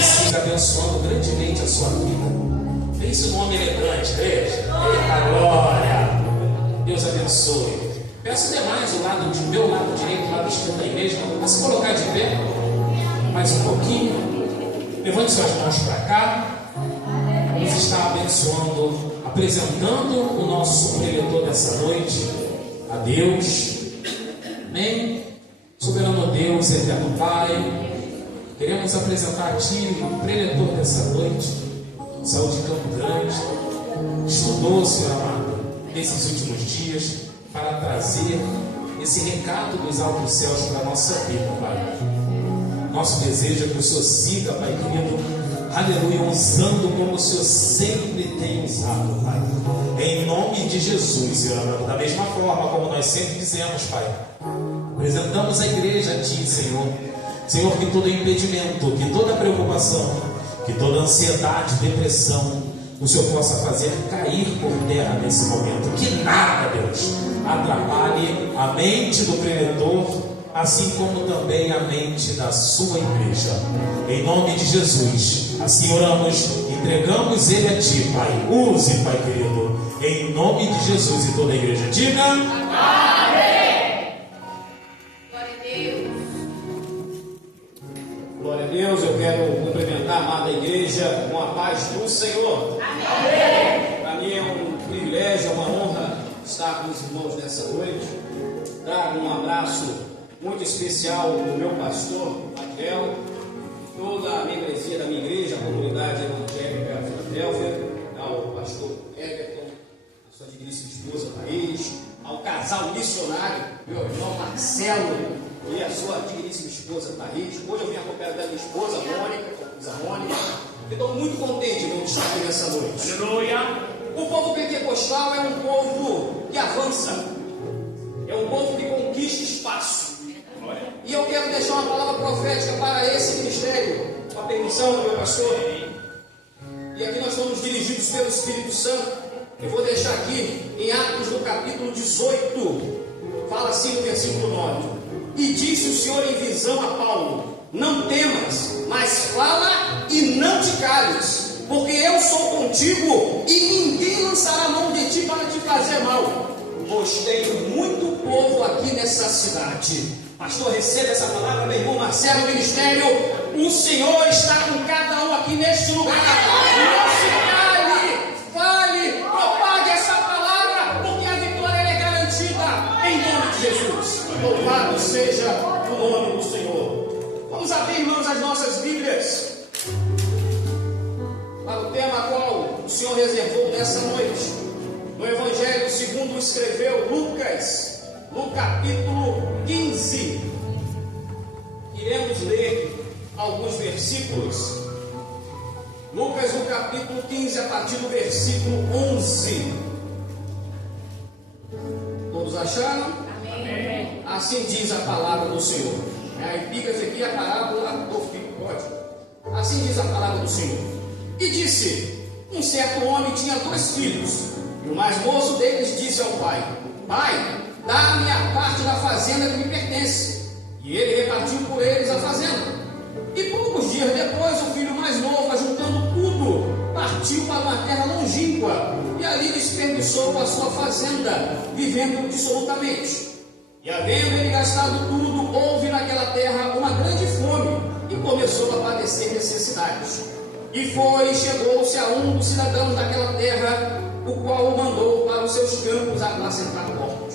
siga abençoando grandemente a sua vida. Pense no homem elegante, igreja. Eita glória! Deus abençoe. Peço demais o lado de meu lado direito, o lado esquerdo da igreja, a se colocar de pé. Mais um pouquinho. Levante suas mãos para cá. Vamos estar abençoando, apresentando o nosso preletor dessa noite a Deus. Amém? Soberano Deus, eterno Pai, queremos apresentar a Ti o preletor dessa noite. Saiu de Campo Grande, estudou, Senhor amado, nesses últimos dias, para trazer esse recado dos altos céus para a nossa vida, Pai. Nosso desejo é que o Senhor siga, Pai querido, aleluia, usando como o Senhor sempre tem usado, Pai. Em nome de Jesus, Senhor amado, da mesma forma como nós sempre dizemos, Pai, apresentamos a igreja a Ti, Senhor. Senhor, que todo impedimento, que toda preocupação, que toda ansiedade, depressão, o Senhor possa fazer cair por terra nesse momento. Que nada, Deus, atrapalhe a mente do preletor, assim como também a mente da sua igreja. Em nome de Jesus, assim oramos, entregamos ele a Ti, Pai. Use, Pai querido, em nome de Jesus. E toda a igreja diga amém. Glória a Deus. Glória a Deus. Eu quero cumprimentar a amada igreja com a paz do Senhor. Amém. Para mim é um privilégio, é uma honra estar com os irmãos nessa noite. Trago um abraço muito especial do meu pastor, Raquel, toda a membresia da minha igreja, a comunidade evangélica Filadélfia, ao pastor Everton, a sua digníssima esposa Thaís, ao casal missionário, meu irmão Marcelo e a sua digníssima esposa Thaís. Hoje eu vim acompanhado da minha esposa Mônica, e estou muito contente de estar aqui nessa noite. aleluia. O povo pentecostal é um povo que avança, é um povo que conquista espaço. E eu quero deixar uma palavra profética para esse ministério, com a permissão do meu pastor. E aqui nós somos dirigidos pelo Espírito Santo. Eu vou deixar aqui em Atos do capítulo 18. Fala assim no versículo 9: E disse o Senhor em visão a Paulo: Não temas, mas fala e não te cales, porque eu sou contigo e ninguém lançará a mão de ti para te fazer mal, pois tenho muito povo aqui nessa cidade. Pastor, receba essa palavra, meu irmão Marcelo, ministério. O Senhor está com cada um aqui neste lugar. Não se cale, fale, propague essa palavra, porque a vitória é garantida em nome de Jesus. Louvado seja o nome do Senhor. Vamos abrir, irmãos, as nossas Bíblias para o tema a qual o Senhor reservou nessa noite. No Evangelho segundo escreveu Lucas, no capítulo 15, iremos ler alguns versículos. Lucas, no capítulo 15, a partir do versículo 11. Todos acharam? Amém. Assim diz a palavra do Senhor. Aí fica aqui a parábola do filho pródigo. Assim diz a palavra do Senhor. E disse: Um certo homem tinha 2 filhos, e o mais moço deles disse ao pai: Pai, dá-me a parte da fazenda que me pertence. E ele repartiu por eles a fazenda. E poucos dias depois, o filho mais novo, ajuntando tudo, partiu para uma terra longínqua, e ali desperdiçou a sua fazenda, vivendo dissolutamente. E havendo ele gastado tudo, houve naquela terra uma grande fome, e começou a padecer necessidades. E chegou-se a um dos cidadãos daquela terra, o qual o mandou para os seus campos apacentar porcos.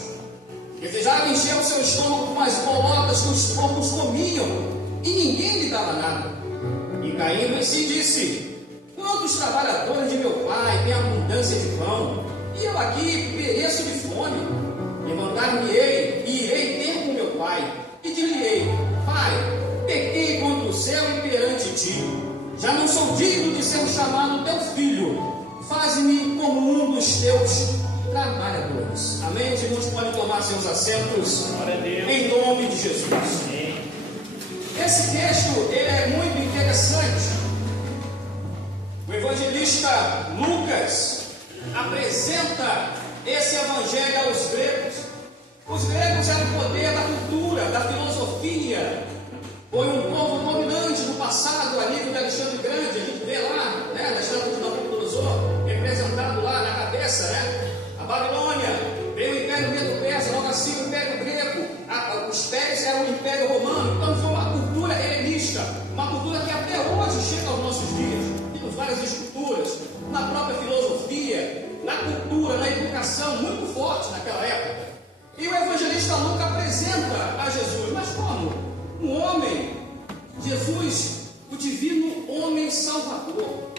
Desejava encher o seu estômago com as bolotas que os porcos comiam, e ninguém lhe dava nada. E caindo em si disse: Quantos trabalhadores de meu pai têm abundância de pão, e eu aqui pereço de fome? Levantar-me-ei e irei ter com meu pai, e dir-lhe-ei: Pai, pequei contra o céu e perante ti. Já não sou digno de ser chamado teu filho. Faze-me como um dos teus trabalhadores. Amém? Os irmãos podem tomar seus assentos. Em nome de Jesus. Esse texto ele é muito interessante. O evangelista Lucas apresenta esse evangelho aos gregos. Os gregos eram o poder da cultura, da filosofia. Foi um povo dominante no passado amigos de Alexandre Grande, a gente vê lá, né, na estátua de Nabucodonosor, representado lá na cabeça, né? A Babilônia, veio o Império Medo-Persa, logo assim o Império Grego, os Pérez eram o Império Romano, então foi uma cultura helenista, uma cultura que até hoje chega aos nossos dias. Temos várias esculturas, na própria filosofia, na cultura, na educação, muito forte naquela época. E o evangelista Lucas apresenta a Jesus, mas como? Um homem, Jesus, o divino homem salvador.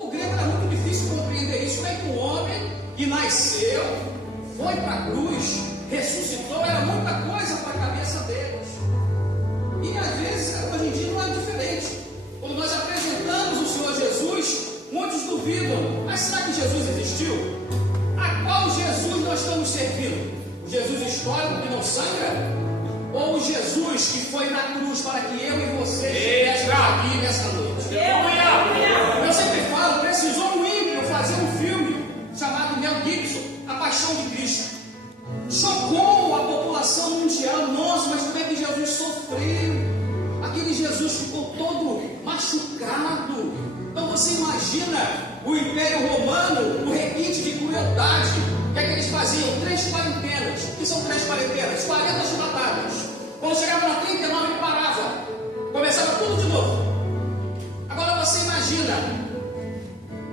O grego era muito difícil compreender isso. Como é que um homem que nasceu, foi para a cruz, ressuscitou, era muita coisa para a cabeça deles. E às vezes, hoje em dia não é diferente. Quando nós apresentamos o Senhor Jesus, muitos duvidam, mas será que Jesus existiu? A qual Jesus nós estamos servindo? O Jesus histórico que não sangra? Ou o Jesus que foi na cruz para que eu e você estivéssemos aqui nessa noite? Eu sempre falo, precisou um ímpio fazer um filme chamado Mel Gibson, A Paixão de Cristo. Chocou a população mundial. Nossa, mas como é que Jesus sofreu? Aquele Jesus ficou todo machucado. Então você imagina o Império Romano, o requinte de crueldade. O que é que eles faziam? 3 quarentenas. O que são 3 quarentenas? 40 chibatadas. Quando chegava na 39 ele parava. Começava tudo de novo. Agora você imagina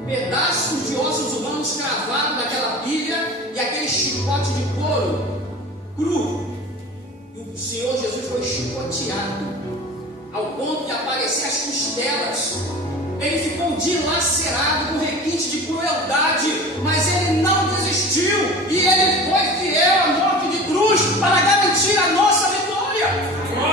pedaços de ossos humanos cravados naquela pilha e aquele chicote de couro cru. E o Senhor Jesus foi chicoteado ao ponto de aparecer as costelas. Ele ficou dilacerado com requinte de crueldade, mas ele não desistiu e ele foi fiel à morte de cruz para garantir a nossa vitória.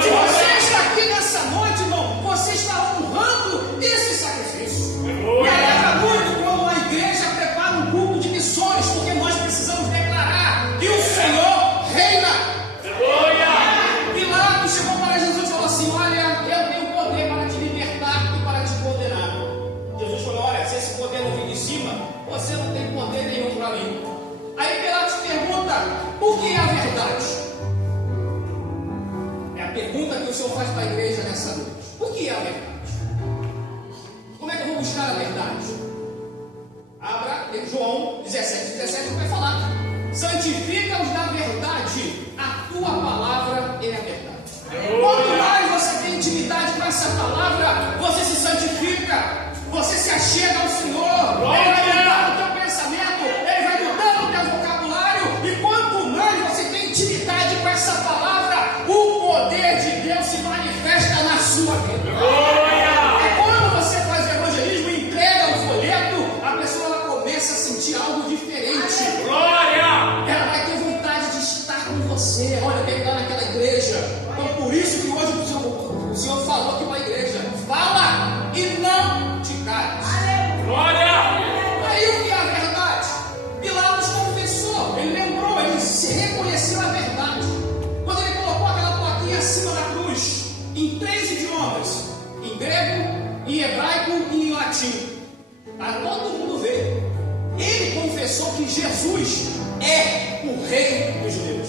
Se você está aqui nessa noite, irmão, você está honrando esse sacrifício. Me alegra muito quando a igreja prepara um culto de missões, porque nós precisamos declarar que o Senhor reina. Pilatos chegou para Jesus e falou assim: olha, eu tenho poder para te libertar e para te condenar. Jesus falou: olha, se esse poder não vir de cima, você não tem poder nenhum para mim. Aí Pilatos pergunta: o que é a verdade? É a pergunta que o Senhor faz para a igreja nessa noite. O que é a verdade? Como é que eu vou buscar a verdade? Abra João 17 vai falar: santifica-os da verdade, a tua palavra é a verdade. Quanto mais você tem intimidade com essa palavra, você se santifica, você se achega ao Senhor. Ele vai mudar o teu pensamento, ele vai mudando o teu vocabulário. E quanto mais você tem intimidade com essa palavra, o poder de Deus se manifesta na sua vida. É quando você faz evangelismo e entrega o folheto, a pessoa ela começa a sentir algo diferente. Ela vai ter vontade de estar com você. Olha, tem lá naquela igreja. Então por isso que hoje o Senhor falou aqui para a igreja: fala e não te cales. Aí o que é a verdade? Pilatos confessou, ele lembrou, ele se reconheceu a verdade. Quando ele colocou aquela plaquinha acima da cruz, em 3 idiomas, em grego, em hebraico e em latim, para todo mundo ver. Ele confessou que Jesus é o rei dos judeus.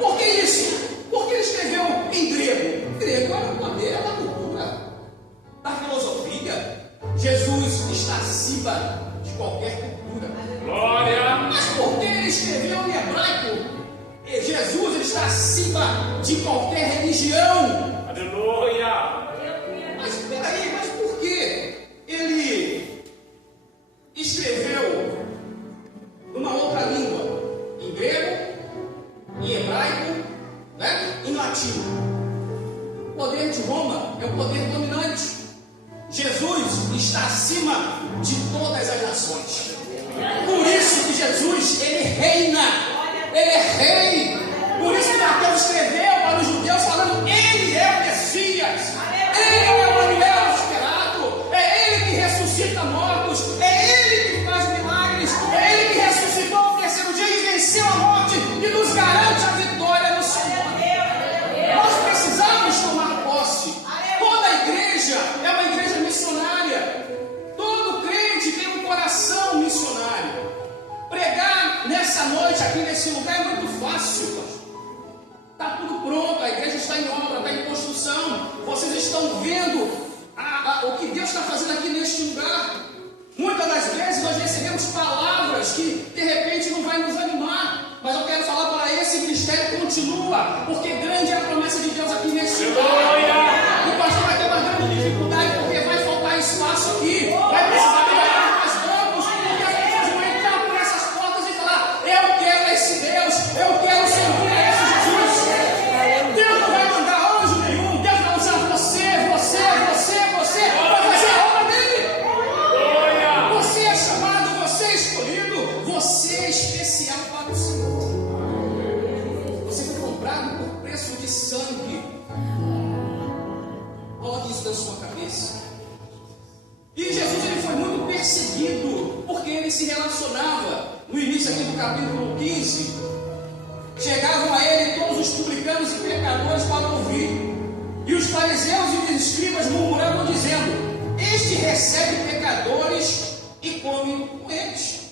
Por que isso? Porque ele escreveu em grego. Grego era o poder da cultura, da filosofia. Jesus está acima de qualquer cultura. Mas por que ele escreveu em hebraico? Jesus ele está acima de qualquer religião. Mas peraí, mas por que ele escreveu numa outra língua? Em grego, em hebraico, né? Em latim. O poder de Roma é o poder dominante. Jesus está acima de todas as nações. Por isso que Jesus, ele reina. Ele é rei. Por isso que Mateus escreveu para os judeus falando: ele é o Messias. Ele é o Emanuel esperado. É ele que ressuscita mortos. É ele que faz milagres. É ele que ressuscitou no 3º dia e venceu a morte e nos garante a vitória no Senhor. Nós precisamos tomar posse. Toda a igreja é uma igreja missionária. Todo crente tem um coração missionário. Pregar nessa noite aqui nesse lugar é muito fácil. Está tudo pronto, a igreja está em obra, está em construção. Vocês estão vendo o que Deus está fazendo aqui neste lugar. Muitas das vezes nós recebemos palavras que de repente não vai nos animar, mas eu quero falar para esse ministério continua, porque grande é a promessa de Deus aqui neste lugar. O pastor vai ter uma grande dificuldade porque vai faltar espaço aqui, vai precisar melhorar mais bancos, porque as pessoas vão entrar por essas portas e falar: eu quero esse Deus, eu quero servir a esse Jesus. Deus não vai mandar anjo nenhum, Deus vai usar você para fazer a obra dele. Você é chamado, você é escolhido, você é especial para o Senhor. Você foi comprado por preço de sangue. Coloque isso na sua cabeça. E Jesus ele foi muito perseguido porque ele se relacionava. No início aqui do capítulo 15, chegavam a ele todos os publicanos e pecadores para ouvir. E os fariseus e os escribas murmuravam dizendo: este recebe pecadores e come com eles.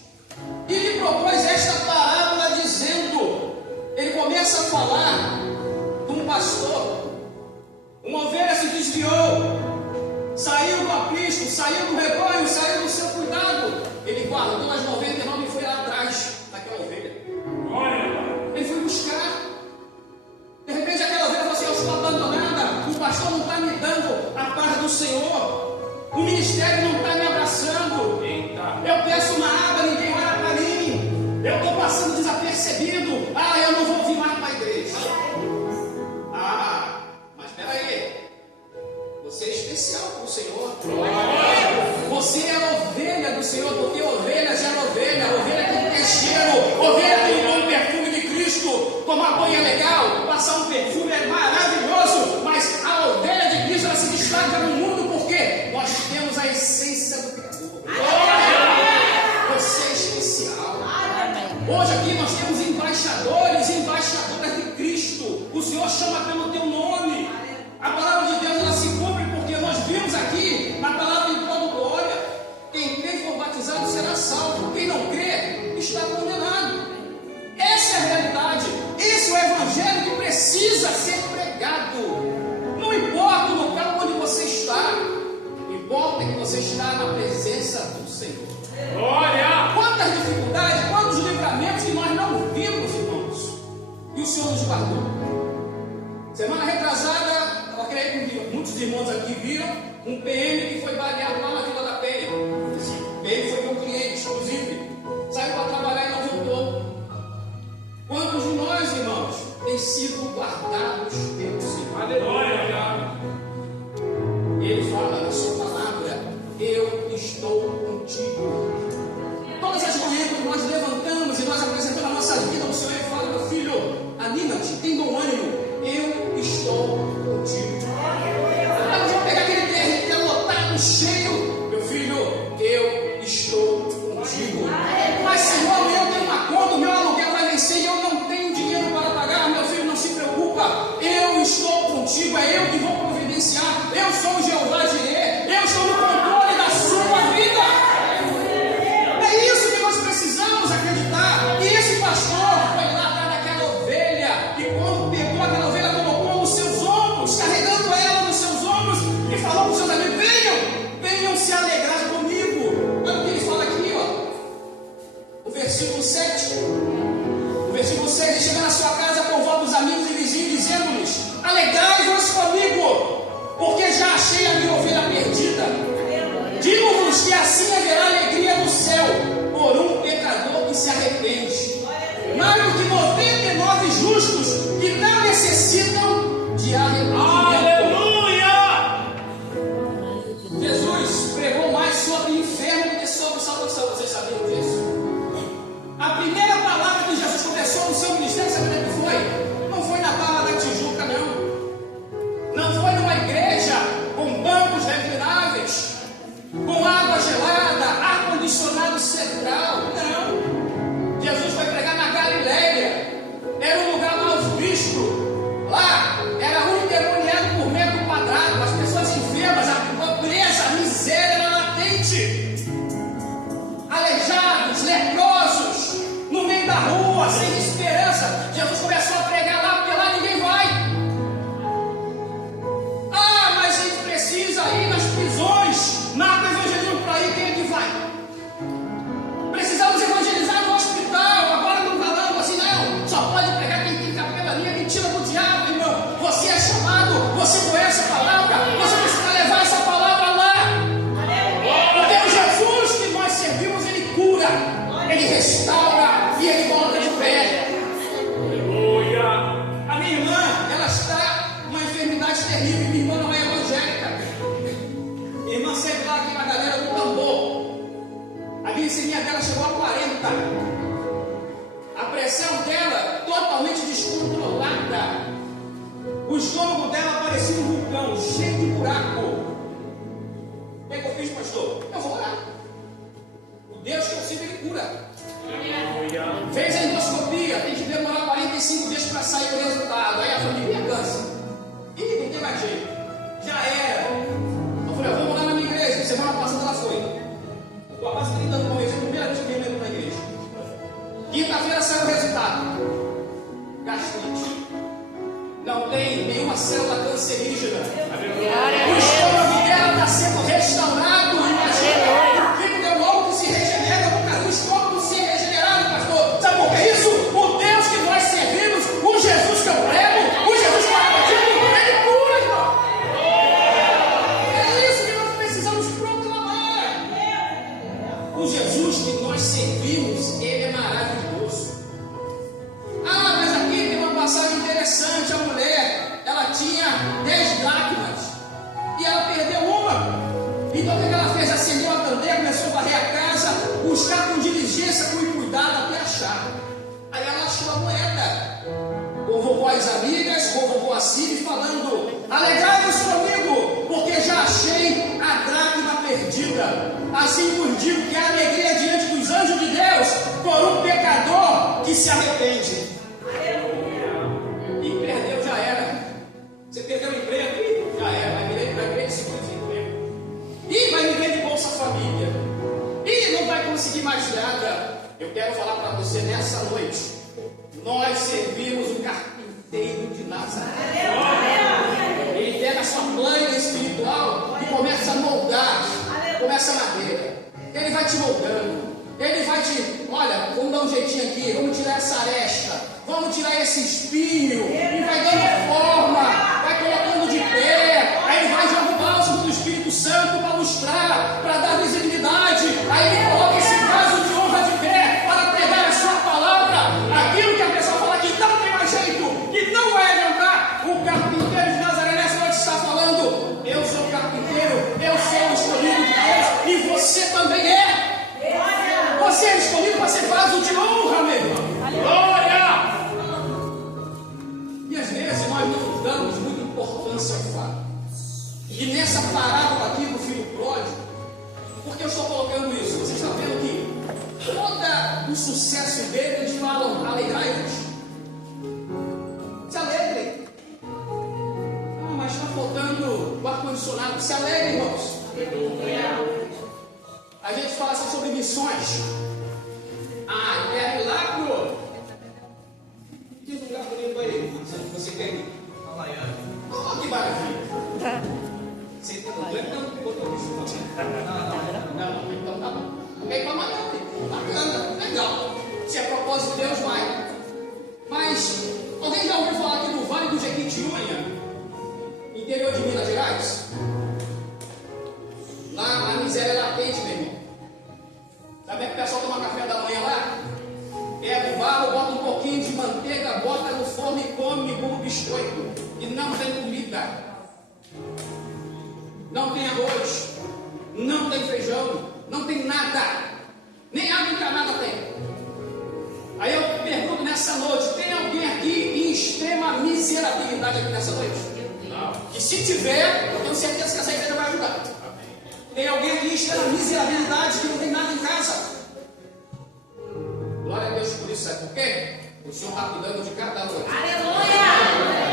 E lhe propôs esta parábola dizendo, ele começa a falar de um pastor. Uma ovelha se desviou, saiu do aprisco, saiu do rebanho, saiu do seu cuidado. Ele guardou as 99 e foi lá atrás daquela ovelha. Ele foi buscar. De repente aquela ovelha falou assim: eu estou abandonada, o pastor não está me dando a paz do Senhor, o ministério não está me abraçando. Eu peço uma água, ninguém olha para mim, eu estou passando desapercebido. Eu não vou vir mais para a igreja. Mas espera aí, você é especial para o Senhor. Você é a ovelha do Senhor, porque ovelha gera ovelha, ovelha tem cheiro, ovelha tem um bom perfume de Cristo. Tomar banho é legal, passar um perfume é maravilhoso, mas a ovelha de Cristo ela se destaca no mundo porque nós temos a essência do Criador. Você é especial. Hoje aqui nós temos embaixadores e embaixadoras de Cristo. O Senhor chama pelo teu nome. A palavra de Deus ela se cumpre porque nós vimos aqui na palavra de todo: olha, quem crê e for batizado será salvo, quem não crê está condenado. Essa é a realidade. Esse é o evangelho que precisa ser pregado. Não importa o local onde você está, importa que você está na presença do Senhor. Olha! Quantas dificuldades, quantos livramentos que nós não vimos, irmãos, e o Senhor nos guardou. Semana retrasada, eu creio que muitos irmãos aqui viram um PM que foi baleado lá na Vila da Penha. O PM foi meu cliente, inclusive, saiu para trabalhar e não voltou. Quantos de nós, irmãos, têm sido guardados pelo Senhor? Aleluia! Ele fala na sua palavra: eu estou contigo. Todas as manhãs que nós levantamos e nós apresentamos a nossa vida ao Senhor, Ele fala: meu filho, anima-te, tem bom ânimo, eu estou contigo. Vamos pegar aquele terreno lotado, cheio, meu filho, eu estou contigo. Mas Senhor, amanhã eu tenho uma conta, o meu aluguel vai vencer e eu não tenho dinheiro para pagar. Meu filho, não se preocupa, eu estou contigo, é eu que vou providenciar. Eu sou o Jeová Jireh, eu estou no controle da sua vida. É isso que nós precisamos acreditar. E esse pastor foi lá atrás daquela ovelha, e quando pegou aquela ovelha, colocou nos seus ombros, carregando ela nos seus ombros, e falou para os seus amigos: venham se alegrar comigo. Olha o que ele fala aqui, ó. O versículo 7. O versículo 6: ele chega na sua casa, convoca os amigos e vizinhos, dizendo-lhes: alegrai-vos comigo, porque já achei a minha ovelha perdida. O estômago dela parecia um vulcão, cheio de buraco. O que eu fiz, pastor? Eu vou orar. O Deus que eu sirvo, ele cura. Fez a endoscopia, tem que demorar 45 dias para sair o resultado. Aí a família cansa. Ih, não tem mais jeito. Já era. Eu falei, vamos lá na minha igreja. Semana passada ela foi. Eu estou há quase 30 anos com eles. É a primeira vez que eu lembro na igreja. Quinta-feira saiu o resultado. Gastrite. Não tem nenhuma célula cancerígena. O estômago dela está sendo restaurado. Imagina. O filho deu logo que se regenera. O estômago se regenerado, pastor. Sabe por que isso? O Deus que nós servimos, o Jesus que eu prego, o Jesus que eu acredito, ele cura, irmão. É isso que nós precisamos proclamar. O Jesus que nós servimos, ele é maravilhoso. Ah, mas aqui tem uma passagem interessante. A mulher, ela tinha 10 dracmas e ela perdeu uma. Então o que ela fez? Acendeu a candeia, começou a varrer a casa, buscar com diligência, com cuidado até achar. Aí ela achou a moeda. Convocou as amigas, convocou a Cília, falando: alegrai-vos comigo, porque já achei a dracma perdida. Assim vos digo que há alegria diante dos anjos de Deus por um pecador que se arrepende. E perdeu, já era. Você perdeu o emprego? Já era. Vai viver de seguro-desemprego. E vai viver de Bolsa Família. E não vai conseguir mais nada. Eu quero falar para você nessa noite. Nós servimos o carpinteiro de Nazaré. Ele pega a sua plana espiritual e começa a moldar. Começa a madeira. Ele vai te moldando. Ele vai te... Olha, vamos dar um jeitinho aqui. Vamos tirar essa aresta. Vamos tirar esse espinho. E vai dando forma. Vai colocando de pé. Aí ele vai jogar o bálsamo do Espírito Santo para lustrar, para dar visibilidade. Aí ele coloca esse vaso de honra de pé para pregar a sua palavra. Aquilo que a pessoa fala que não tem mais jeito, que não vai adiantar. O carpinteiro de Nazaré nessa noite está falando: eu sou o carpinteiro, eu sou o escolhido de Deus, e você também é. Você é escolhido para ser vaso de honra, meu irmão. Glória! E às vezes nós não damos muita importância ao fato. E nessa parábola aqui do filho pródigo, por que eu estou colocando isso? Vocês estão vendo que todo o sucesso dele, eles falam: alegrai-vos. Se alegrem. Ah, mas está faltando o ar-condicionado. Se alegrem, irmãos. A gente fala assim sobre missões. Ah, eu quero ir lá pro... Que lugar bonito aí? Você quer ir? Oh, que maravilha. Você tem problema? Não, botou isso. Não, então tá bom. Vem para Miami. Bacana, legal. Se é propósito de Deus, vai. Mas, alguém já ouviu falar aqui do Vale do Jequitinhonha, interior de Minas Gerais? Lá a miséria é latente, meu irmão. Sabe que o pessoal toma café da manhã lá? Pega o barro, bota um pouquinho de manteiga, bota no forno e come como biscoito. E não tem comida. Não tem arroz. Não tem feijão. Não tem nada. Nem água encanada tem. Aí eu pergunto nessa noite: tem alguém aqui em extrema miserabilidade aqui nessa noite? Não. E se tiver, eu tenho certeza que essa igreja vai ajudar. Tem alguém aqui em extrema miserabilidade que não tem nada em casa? Glória a Deus por isso. Sabe por quê? O Senhor está cuidando de cada noite. Aleluia!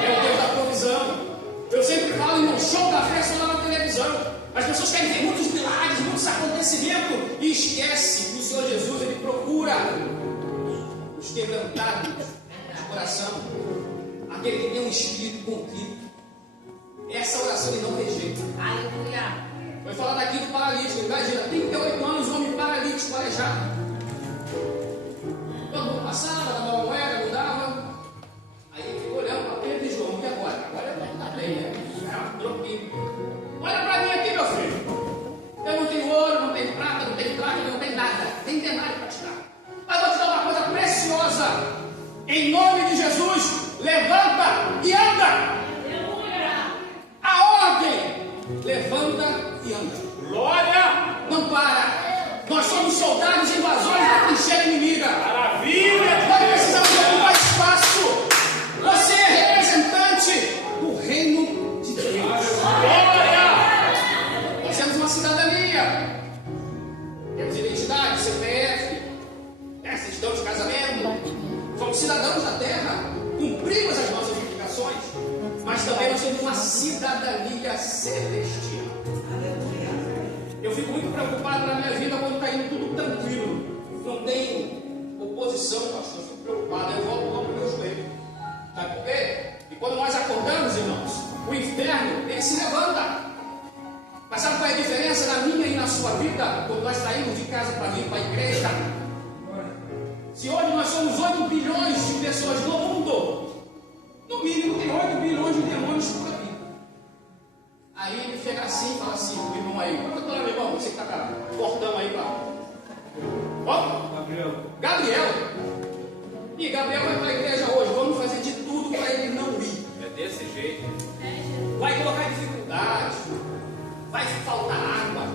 É o Deus da provisão. Eu sempre falo, irmão, show da fé só lá na televisão. As pessoas querem ver muitos milagres, muitos acontecimentos e esquece que o Senhor Jesus, ele procura os quebrantados de coração, aquele que tem um espírito contrito. Essa oração ele não rejeita. Aleluia! Foi falar daqui do paralítico. Imagina, 38 anos, homem paralítico, aleijado. Todo mundo passava, dava uma moeda, não dava. Aí ele ficou olhando para Pedro e João: e agora? Agora eu estou bem, né? Olha para mim aqui, meu filho. Eu não tenho ouro, não tenho prata, não tenho traga, não tenho nada. Nem denário para te dar. Mas vou te dar uma coisa preciosa. Em nome de Jesus, levanta e anda. A ordem: levanta e anda. Glória! Não para. Nós somos soldados invasores da trincheira inimiga. Maravilha! Nós precisamos ocupar espaço. Você é representante do mas também nós temos uma cidadania celestial. Eu fico muito preocupado na minha vida quando está indo tudo tranquilo, não tem oposição, pastor. Eu fico preocupado, eu volto logo para o meu joelho. Sabe por quê? E quando nós acordamos, irmãos, o inferno, ele se levanta. Mas sabe qual é a diferença na minha e na sua vida quando nós saímos de casa para vir para a igreja? Se hoje nós somos 8 bilhões de pessoas no mundo, no mínimo tem 8 bilhões de demônios por aí. Aí ele chega assim e fala assim, o irmão aí, como é que é o nome, irmão? Você que está portão aí para... Ó, Gabriel. E Gabriel vai para a igreja hoje, vamos fazer de tudo para ele não ir. É desse jeito. Vai colocar dificuldade, vai faltar água,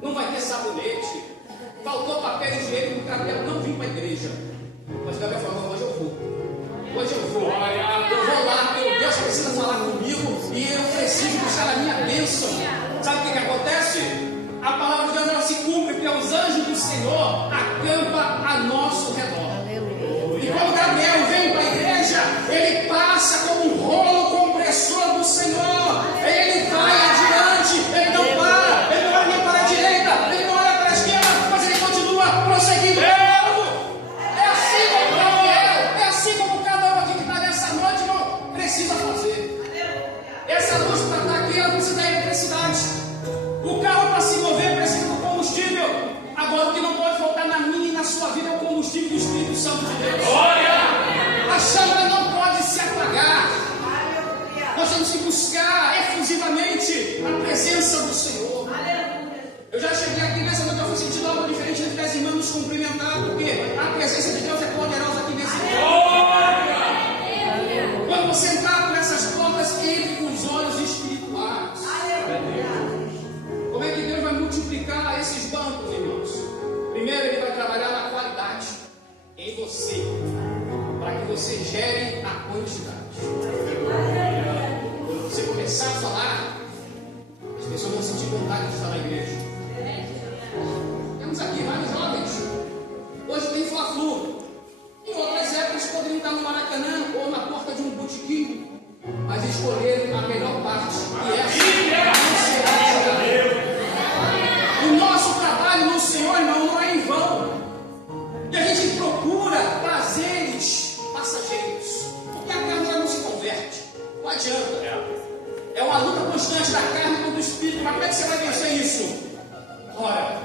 não vai ter sabonete, faltou papel higiênico, o Gabriel não vim para a igreja. Mas o Gabriel falou, hoje eu vou. Hoje eu vou. Eu vou lá, meu Deus precisa falar comigo e eu preciso buscar a minha bênção. Sabe o que acontece? A palavra de Deus ela se cumpre, porque os anjos do Senhor acampam a nosso redor. E quando Gabriel vem para a igreja, ele passa como um rolo compressor do Senhor. Ele vai adiante, ele não para, ele não olha nem para a direita, ele não olha para a esquerda, mas ele continua prosseguindo. É assim como Gabriel, é assim como cada um aqui que está nessa noite, irmão, precisa fazer. Essa luz para estar aqui, ela precisa da eletricidade. O carro para se mover precisa do combustível. Agora o que não pode faltar na minha e na sua vida é o combustível do Espírito Santo de Deus. A chama não pode se apagar. Nós temos que buscar efusivamente a presença do Senhor. Eu já cheguei aqui nessa noite, eu fui sentindo algo diferente entre as irmãs nos cumprimentar, porque a presença de Deus é poderosa aqui nesse lugar. Quando você entrar por essas portas, entre com os olhos espirituais. Como é que Deus vai multiplicar esses bancos, irmãos? Primeiro, Ele vai trabalhar na qualidade em você, para que você gere a quantidade. Quando você começar a falar, as pessoas vão sentir vontade de estar na igreja. Temos aqui vários jovens. Hoje tem Fla-Flu. Em outras épocas poderiam estar no Maracanã ou na porta de um botequim, mas escolheram a melhor parte, e essa não será tirada. O nosso trabalho no Senhor, irmão, não é em vão. E a gente procura prazeres passageiros, porque a carne ela não se converte. Não adianta. É uma luta constante da carne contra o Espírito. Mas como é que você vai vencer isso? Ora,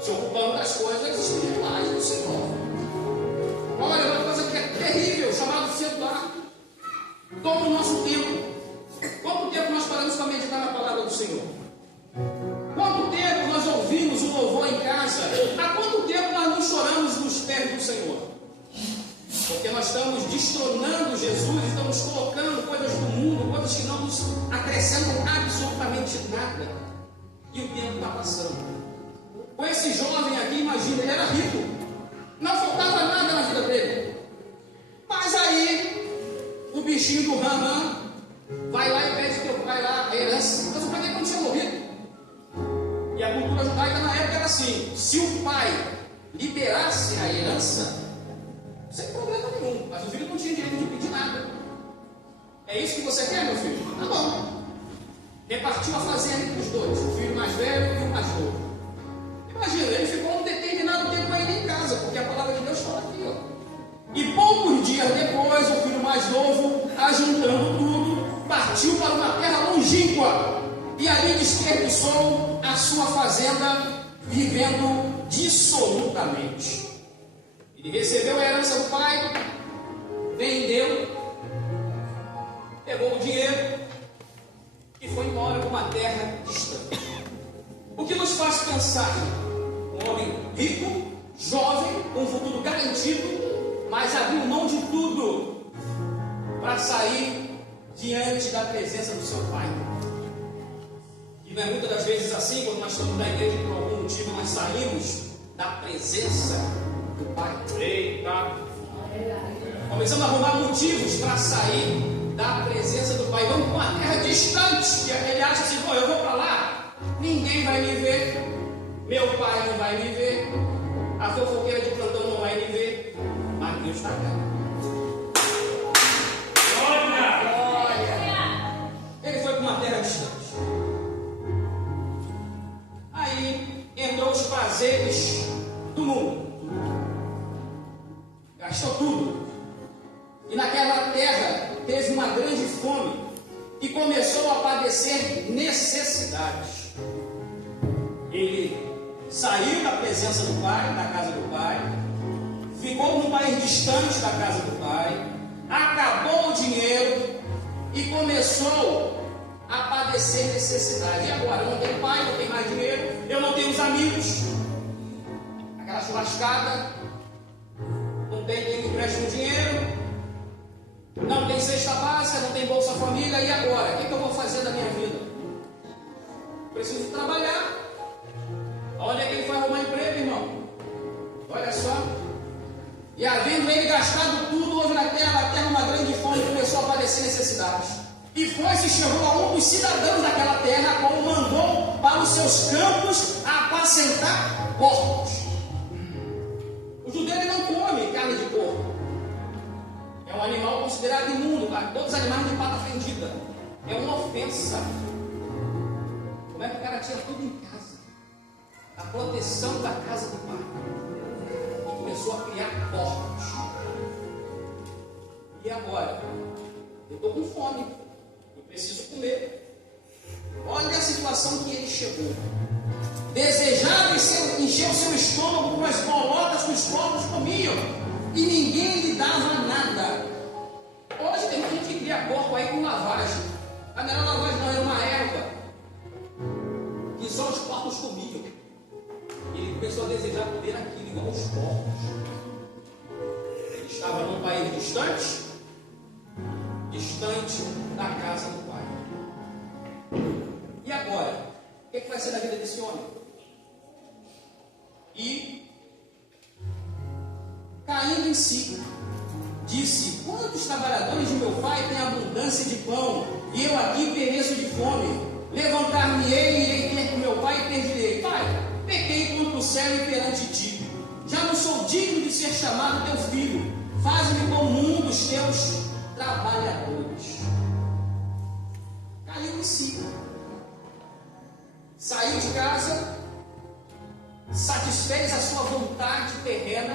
se ocupando das coisas espirituais do Senhor. Olha, uma coisa que é terrível, chamado celular. Toma o nosso tempo. Quanto tempo nós paramos para meditar na palavra do Senhor? Quanto tempo nós ouvimos o louvor em casa? Há quanto tempo nós não choramos nos pés do Senhor? Porque nós estamos destronando Jesus, estamos colocando coisas do mundo, coisas que não nos acrescentam absolutamente nada. E o tempo está passando. Com esse jovem aqui, imagina, ele era rico. Não faltava nada na vida dele. Mas aí, o bichinho do Ramã vai lá e pede teu pai lá a herança. Mas o pai dele não tinha morrido. E a cultura judaica na época era assim: se o pai liberasse a herança, sem problema nenhum, mas o filho não tinha direito de pedir nada. É isso que você quer, meu filho? Tá bom. Repartiu a fazenda entre os dois, o filho mais velho e o mais novo. Imagina, ele ficou um determinado tempo ainda em casa, porque a palavra de Deus fala aqui, ó. E poucos dias depois, o filho mais novo, ajuntando tudo, partiu para uma terra longínqua e ali desperdiçou a sua fazenda, vivendo dissolutamente. Ele recebeu a herança do pai, vendeu, pegou o dinheiro e foi embora para uma terra distante. O que nos faz pensar? Um homem rico, jovem, com um futuro garantido, mas abriu mão de tudo para sair diante da presença do seu pai. E não é muitas das vezes assim, quando nós estamos na igreja por algum motivo, nós saímos da presença do Pai. Eita! Começamos a arrumar motivos para sair da presença do Pai. Vamos para uma terra distante, que ele acha assim: pô, eu vou para lá, ninguém vai me ver, meu pai não vai me ver, a fofoqueira de plantão não vai me ver, mas Deus está cá. Glória! padecer necessidades. Ele saiu da presença do pai, da casa do pai, ficou num país distante da casa do pai, acabou o dinheiro e começou a padecer necessidade. E agora? Eu não tenho pai, não tenho mais dinheiro, eu não tenho os amigos, aquela churrascada, não tem quem me empreste um dinheiro, não tem cesta básica, não tem Bolsa Família. E agora? O que eu vou fazer da minha vida? Preciso trabalhar. Onde é que ele foi arrumar emprego, irmão? Olha só. E havendo ele gastado tudo, houve na terra uma grande fome, começou a padecer necessidades. E foi-se, chegou a um dos cidadãos daquela terra, como mandou para os seus campos apacentar porcos. O judeu ele não come carne de porco. É um animal considerado imundo, tá? Todos os animais de pata fendida. É uma ofensa. Como é que o cara tinha tudo em casa? A proteção da casa do pai. E começou a criar porcos. E agora? Eu estou com fome. Eu preciso comer. Olha a situação que ele chegou. Desejava encher o seu estômago com as bolotas que os porcos comiam. E ninguém lhe dava nada. Hoje tem gente que cria porco aí com lavagem. A melhor lavagem não, era uma erva que só os porcos comiam. Ele começou a desejar comer aquilo igual os porcos. Ele estava num país distante da casa do pai. E agora? O que vai ser da vida desse homem? E, caindo em si, disse: quantos trabalhadores de meu pai têm abundância de pão, e eu aqui pereço de fome? Levantar-me-ei e irei ter com meu pai e ter-lhe: pai, pequei contra o céu e perante ti. Já não sou digno de ser chamado teu filho. Faz-me como um dos teus trabalhadores. Caiu em si. Saiu de casa, satisfez a sua vontade terrena,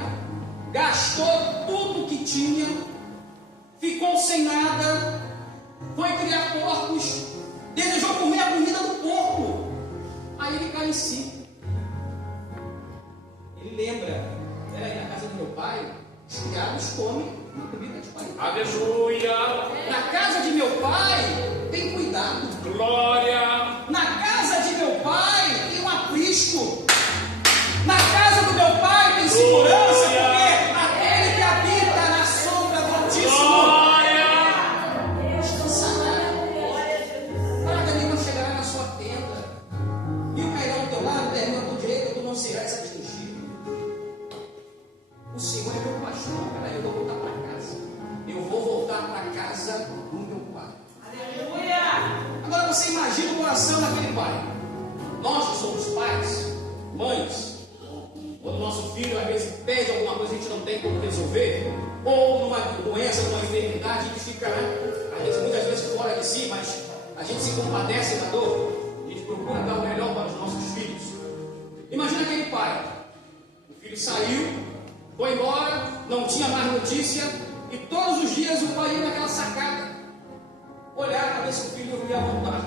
gastou tudo que tinha, ficou sem nada, foi criar porcos, desejou comer a comida do porco. Aí ele cai em si. Ele lembra: peraí, na casa do meu pai, os criados comem uma comida de qualidade. Aleluia! Na casa de meu pai, tem cuidado. Glória! Na casa de meu pai, tem um aprisco. Na casa do meu pai, tem segurança, porque aquele que habita na sombra do Altíssimo descansará. Praga nenhuma chegará na sua tenda. Mil cairão ao teu lado, 10 à tua direita, tu não serás atingido. O Senhor é meu pastor. Peraí, eu vou voltar para casa. Eu vou voltar para casa do meu pai. Aleluia! Agora você imagina o coração daquele pai. Nós que somos pais, mães, quando o nosso filho às vezes pede alguma coisa que a gente não tem como resolver, ou numa doença, numa enfermidade, a gente fica, às vezes, muitas vezes fora de si, mas a gente se compadece da dor, a gente procura dar o melhor para os nossos filhos. Imagina aquele pai. O filho saiu, foi embora, não tinha mais notícia, e todos os dias o pai ia naquela sacada, olhar para ver se o filho ia voltar.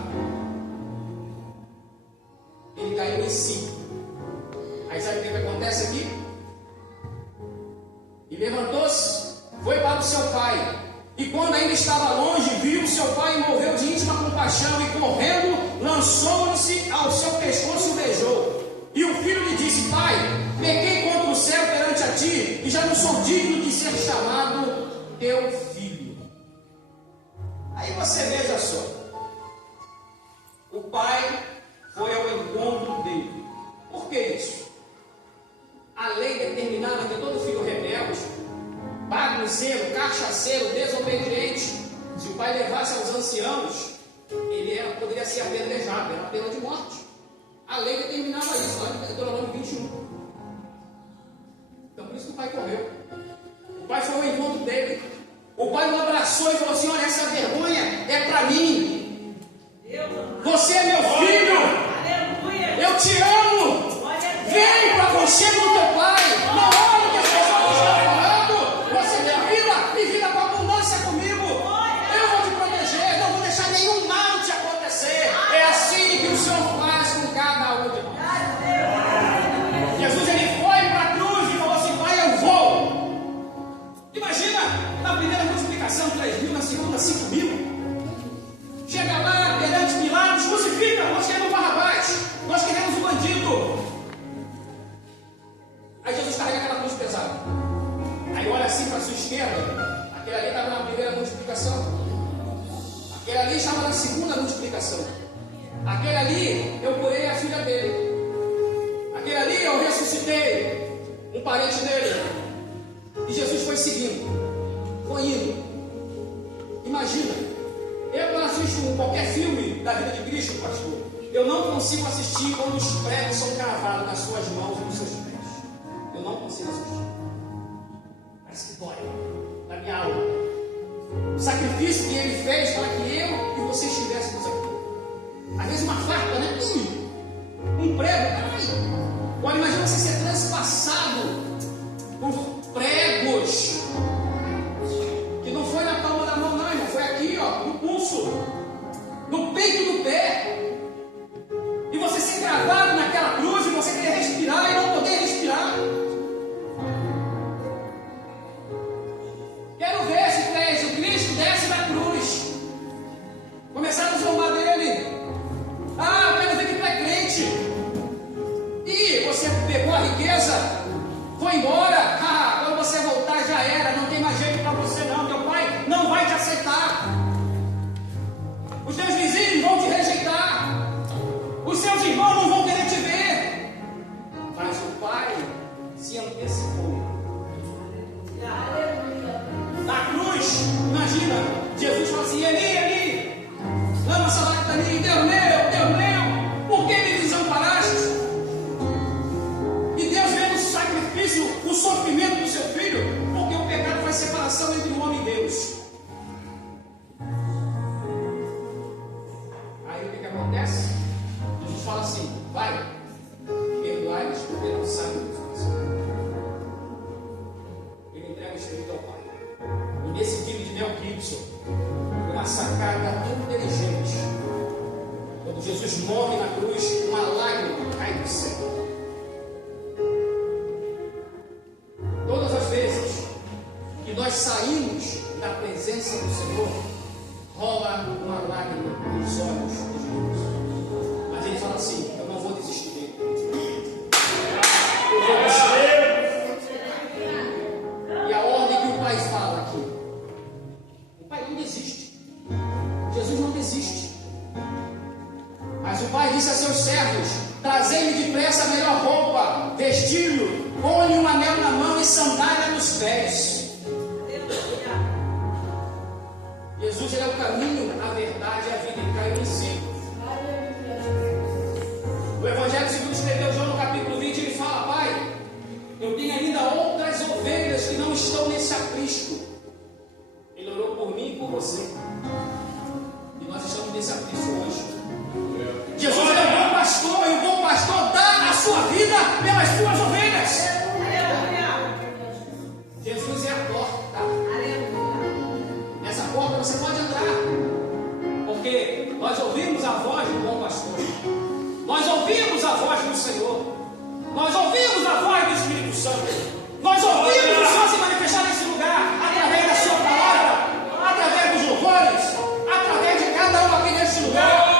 Ele caiu em si. Aí sabe o que acontece aqui? E levantou-se, foi para o seu pai. E quando ainda estava longe, viu o seu pai e moveu de íntima compaixão, e correndo, lançou-se ao seu pescoço e o beijou. E o filho lhe disse: pai, pequei contra o céu perante a ti, e já não sou digno de ser chamado teu filho. Aí você veja só. O pai foi ao encontro dele. Por que isso? A lei determinava que todo filho rebelde, bagunceiro, cachaceiro, desobediente, se o pai levasse aos anciãos, ele poderia ser apedrejado, era a pena de morte. A lei determinava isso, lá em Deuteronômio 21. Então por isso que o pai correu. O pai foi ao encontro dele. O pai o abraçou e falou assim: olha, essa vergonha é para mim. Você é meu filho. Eu te amo. Vem para o aconchego do teu pai. Não olha o que as pessoas estão falando. Você é minha vida e vida com abundância comigo. Eu vou te proteger. Não vou deixar nenhum mal te acontecer. esquerda, aquele ali estava na primeira multiplicação. Aquele ali estava na segunda multiplicação. Aquele ali eu curei a filha dele. Aquele ali eu ressuscitei um parente dele. E Jesus foi seguindo, foi indo. Imagina, eu quando assisto qualquer filme da vida de Cristo, pastor, eu não consigo assistir quando os pregos são cravados nas suas mãos e nos seus pés. Eu não consigo assistir. Parece que dói na minha alma. O sacrifício que ele fez para que eu e você estivéssemos aqui. Às vezes uma farpa, né? Um prego. Agora imagina você ser transpassado por pregos. Que não foi na palma da mão, não, irmão. Foi aqui, ó, no pulso, no peito do pé. E você ser cravado naquela cruz e você querer respirar e não poder respirar. Quero ver se o Cristo desce da cruz. Começaram a zombar dele. Ah, eu quero ver que tu é crente. E você pegou a riqueza, foi embora. Ah, quando você voltar já era, não tem mais jeito para você não. Teu pai não vai te aceitar. Os teus vizinhos vão te rejeitar. Os seus irmãos não vão querer te ver. Mas o pai se antecipou. Na cruz, imagina, Jesus fala assim: Eli, Eli, lama sabachthani, Deus meu, por que me desamparaste? E Deus vendo o sacrifício, o sofrimento do seu filho, porque o pecado faz separação entre o homem e Deus. Aí o que acontece? Jesus fala assim: vai, perdoai-lhes porque não sabem o que fazem. Ele entrega o Espírito ao Pai. E nesse filme de Mel Gibson, uma sacada inteligente. Quando Jesus morre na cruz, uma lágrima cai do céu. Todas as vezes que nós saímos da presença do Senhor, rola uma lágrima nos olhos de Jesus. Mas ele fala assim: eu não vou desistir dele. Eu vou desistir. E a ordem que o Pai fala aqui: o Pai não desiste. Jesus não desiste. Mas o Pai disse a seus servos: trazei-lhe depressa a melhor roupa, vestiu-lhe, põe-lhe um anel na mão e sandália nos pés. Jesus, ele é o caminho, a verdade e a vida. Ele caiu em si. O Evangelho segundo escreveu João no capítulo 20, ele fala: Pai, eu tenho ainda outras ovelhas que não estão nesse aprisco. Ele orou por mim e por você. E nós estamos nesse aprisco hoje. Jesus é o bom pastor, e o bom pastor dá a sua vida pelas suas ovelhas. Jesus é a porta. Nessa porta você pode entrar, porque nós ouvimos a voz do bom pastor, nós ouvimos a voz do Senhor, nós ouvimos a voz do Espírito Santo, nós ouvimos o Senhor se manifestar nesse lugar, através da sua palavra, através dos louvores, através de cada um aqui nesse lugar.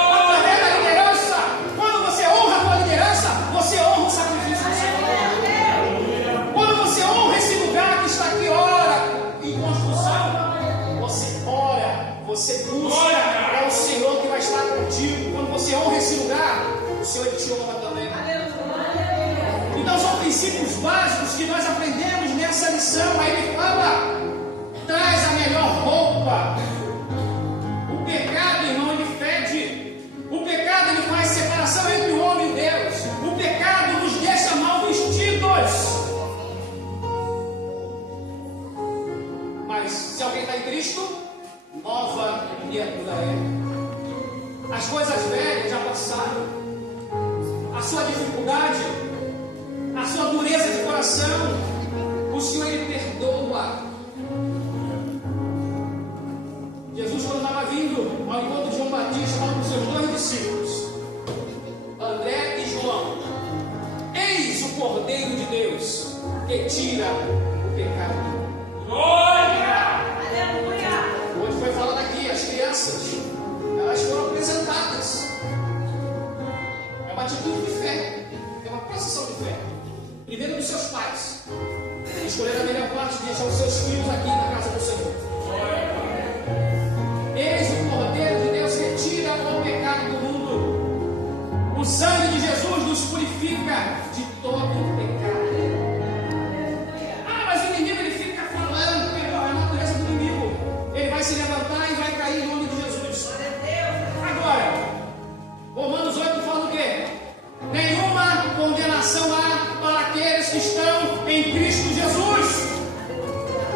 Você honra o sacrifício do Senhor. Quando você honra esse lugar que está aqui, ora, em construção, você ora, você busca, é o Senhor que vai estar contigo. Quando você honra esse lugar, o Senhor te honra também. Então são princípios básicos que nós aprendemos nessa lição. Aí ele fala: traz a melhor roupa. O pecado, irmão, ele fede. O pecado, ele faz separação entre o homem e Deus. O pecado nos deixa mal vestidos. Mas se alguém está em Cristo, nova criatura é. As coisas velhas já passaram. A sua dificuldade, a sua dureza de coração, o Senhor ele perdoa. Jesus, quando estava vindo ao encontro de João Batista, falou para os seus dois discípulos, André e João: eis o Cordeiro de Deus que tira o pecado. Glória! Aleluia! Hoje foi falado aqui, as crianças, elas foram apresentadas. É uma atitude de fé, é uma procissão de fé. Primeiro dos seus pais. escolheram a melhor parte de deixar os seus filhos aqui na casa do Senhor. Eis o Cordeiro de Deus que tira o pecado do mundo. O sangue de Jesus nos purifica de todo pecado. Ah, mas o inimigo ele fica falando, é a natureza do inimigo. Ele vai se levantar e vai cair em nome de Jesus. Agora, Romanos 8 fala o quê? Nenhuma condenação há para aqueles que estão em Cristo Jesus,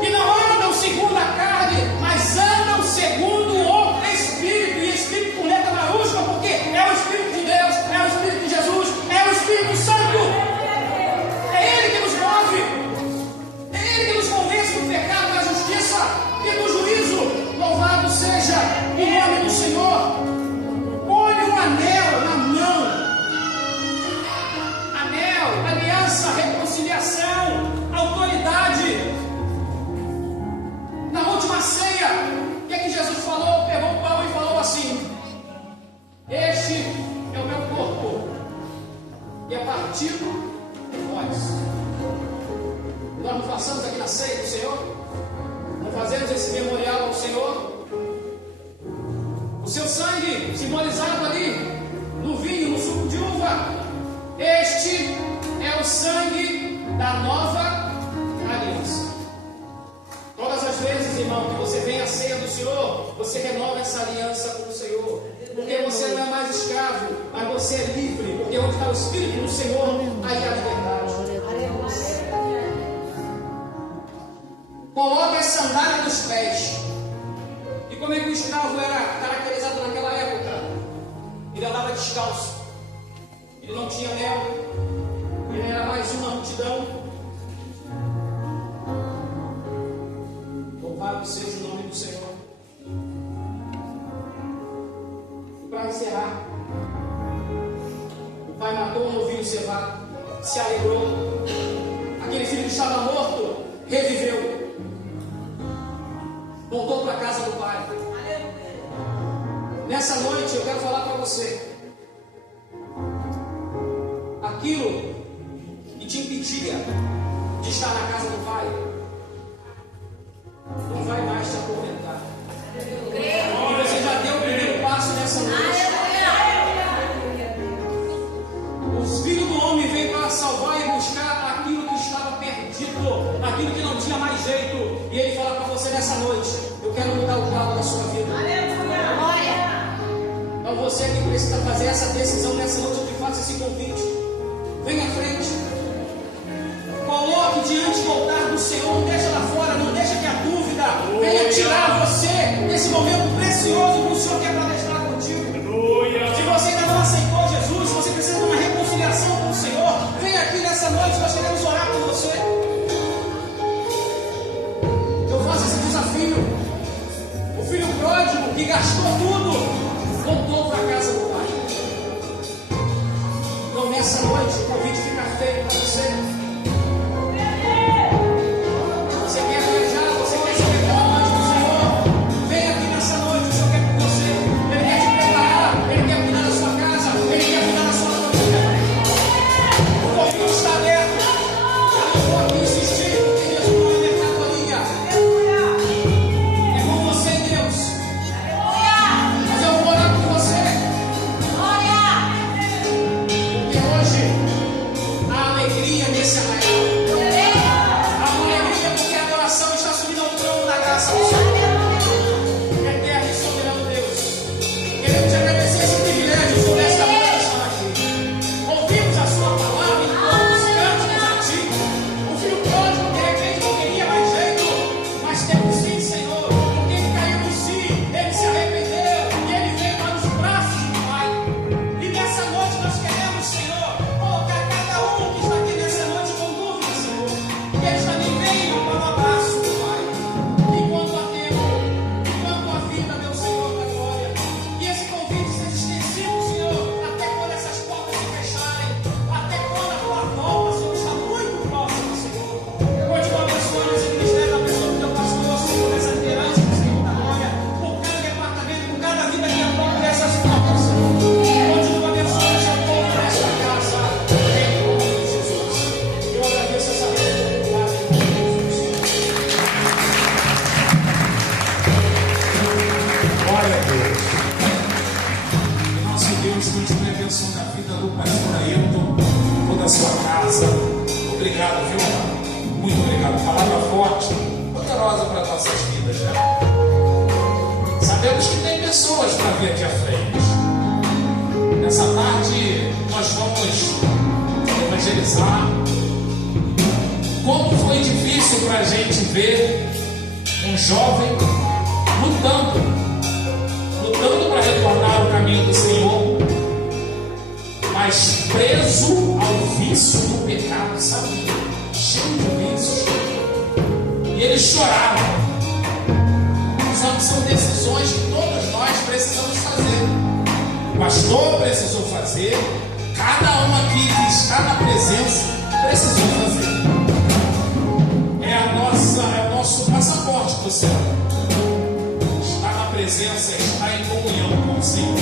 que não andam segundo a carne, mas andam segundo o Espírito. E Espírito com letra maiúscula, porque é o Espírito de Deus, é o Espírito de Jesus, é o Espírito Santo. É Ele que nos move, é Ele que nos convence do pecado, da justiça e do juízo. Louvado seja o nome do Senhor. Põe um anel na mão. Anel, aliança, reconciliação, autoridade. Na última ceia, o que é que Jesus falou? Pegou o pão e falou assim: este é o meu corpo, que é partido por vós. Nós não façamos aqui na ceia do Senhor? Não fazemos esse memorial ao Senhor? O seu sangue simbolizado ali no vinho, no suco de uva. Este é o sangue da nova aliança. Todas as vezes, irmão, que você vem à ceia do Senhor, você renova essa aliança com o Senhor. Porque você não é mais escravo, mas você é livre. Porque onde está o Espírito do Senhor, aí há liberdade. Coloca a sandália nos pés. E como é que o escravo era caracterizado naquela época? Ele andava descalço. Ele não tinha anel. Ele era mais uma multidão. Louvado seja o nome do Senhor. E para encerrar, o pai matou um novilho cevado, se alegrou. Aquele filho que estava morto reviveu. Voltou para a casa do pai. Nessa noite eu quero falar para você: aquilo que te impedia de estar na casa do pai não vai mais te atormentar. E você já deu o primeiro passo nessa noite. Os filhos do homem veio para salvar e buscar aquilo que estava perdido, aquilo que não tinha mais jeito. E ele fala para você nessa noite: eu quero mudar o quadro da sua vida. Então você que precisa fazer essa decisão nessa noite, eu te faço esse convite. Vem à frente. Coloque diante do altar do Senhor. Não deixa lá fora, não deixa que a dúvida venha tirar você desse momento precioso que o Senhor quer palestrar contigo. Se você ainda não aceitou Jesus, se você precisa de uma reconciliação com o Senhor, vem aqui nessa noite, nós queremos orar por você. Eu faço esse desafio. O filho pródigo que gastou tudo voltou para a casa do pai. Então nessa noite o convite fica feito para você. Você quer viajar, você quer saber como antes do Senhor? Vem aqui nessa noite, o Senhor quer com você. Ele quer te preparar, Ele quer cuidar da sua casa, Ele quer cuidar da sua família. O convite está aberto. Eu não vou aqui insistir, porque Jesus não é mercadoria. É com você, Deus. Mas eu vou orar por você. Porque hoje Deus continue abençoando a vida do pastor Ailton, toda a sua casa. Obrigado, viu, irmão? Muito obrigado. Palavra forte, poderosa para nossas vidas, né? Sabemos que tem pessoas para vir aqui à frente. Nessa tarde nós vamos evangelizar. Como foi difícil para a gente ver um jovem lutando para retornar ao caminho do Senhor, mas preso ao vício do pecado, sabe? Cheio de vícios. E ele chorava. São decisões que todos nós precisamos fazer. O pastor precisou fazer, cada um aqui que está na presença precisou fazer. É o nosso passaporte para o céu. Estar na presença, estar em comunhão com o Senhor.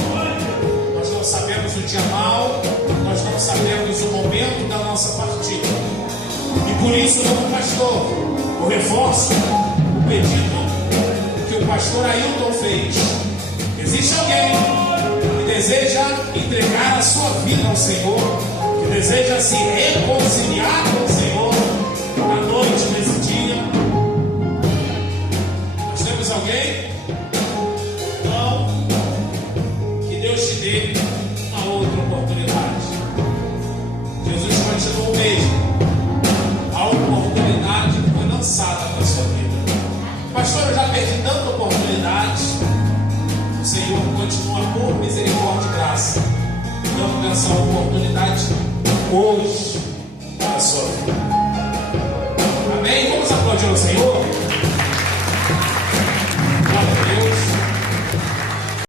Nós não sabemos o dia mau, nós não sabemos o momento da nossa partida. E por isso, como pastor, eu reforço o pedido que o pastor Ailton fez. Existe alguém que deseja entregar a sua vida ao Senhor, que deseja se reconciliar com o Senhor à noite desse dia? Nós temos alguém? Então, que Deus te dê uma outra oportunidade. Jesus continua o mesmo. A oportunidade foi lançada para a sua vida. Pastor, eu já perdi tanta oportunidade. O Senhor continua por misericórdia e graça dando essa oportunidade hoje para a sua vida. Amém? Vamos aplaudir o Senhor?